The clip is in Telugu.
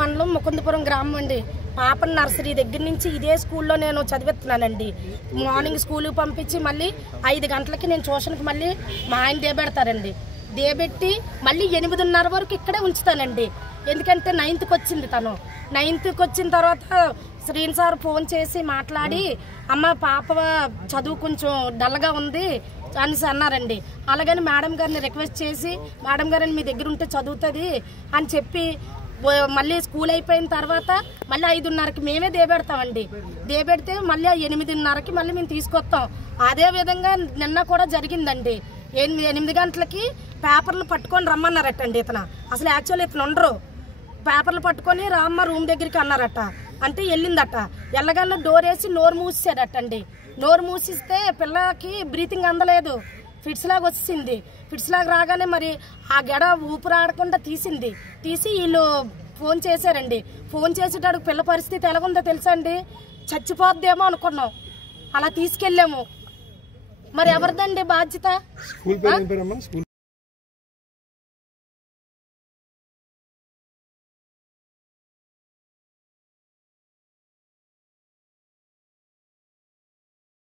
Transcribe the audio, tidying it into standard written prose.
మండలం ముకుందపురం గ్రామం అండి. పాప నర్సరీ దగ్గర నుంచి ఇదే స్కూల్లో నేను చదివిస్తున్నానండి. మార్నింగ్ స్కూల్ పంపించి మళ్ళీ 5 గంటలకి నేను ట్యూషన్కి మళ్ళీ మా ఆయన దేబెడతారండి. దేబెట్టి మళ్ళీ 8:30 వరకు ఇక్కడే ఉంచుతానండి. ఎందుకంటే 9th వచ్చింది తను. 9th వచ్చిన తర్వాత శ్రీన్ సార్ ఫోన్ చేసి మాట్లాడి, అమ్మ పాప చదువు కొంచెం డల్గా ఉంది అనేసి అన్నారండి. అలాగని మేడం గారిని రిక్వెస్ట్ చేసి, మేడం గారిని మీ దగ్గర ఉంటే చదువుతుంది అని చెప్పి మళ్ళీ స్కూల్ అయిపోయిన తర్వాత మళ్ళీ 5:30కి మేమే దేబెడతామండి. దేబెడితే మళ్ళీ 8:30కి మళ్ళీ మేము తీసుకొస్తాం. అదే విధంగా నిన్న కూడా జరిగిందండి. 8 గంటలకి పేపర్లు పట్టుకొని రమ్మన్నారటండి. ఇతను అసలు యాక్చువల్ ఇతను ఉండరు. పేపర్లు పట్టుకొని రామ్మ రూమ్ దగ్గరికి అన్నారట. అంటే వెళ్ళిందట. వెళ్ళగానే డోర్ వేసి నోరు మూసేసారటండి. నోరు మూసిస్తే పిల్లకి బ్రీతింగ్ అందలేదు. ఫిట్స్ లాగా వచ్చింది. ఫిట్స్ లాగా రాగానే మరి ఆ గెడ ఊపిరాడకుండా తీసింది. తీసి వీళ్ళు ఫోన్ చేశారండి. ఫోన్ చేసేటానికి పిల్ల పరిస్థితి ఎలాగుందో తెలుసా అండి? చచ్చిపోద్దేమో అనుకున్నాం. అలా తీసుకెళ్ళాము. మరి ఎవరిదండి బాధ్యత?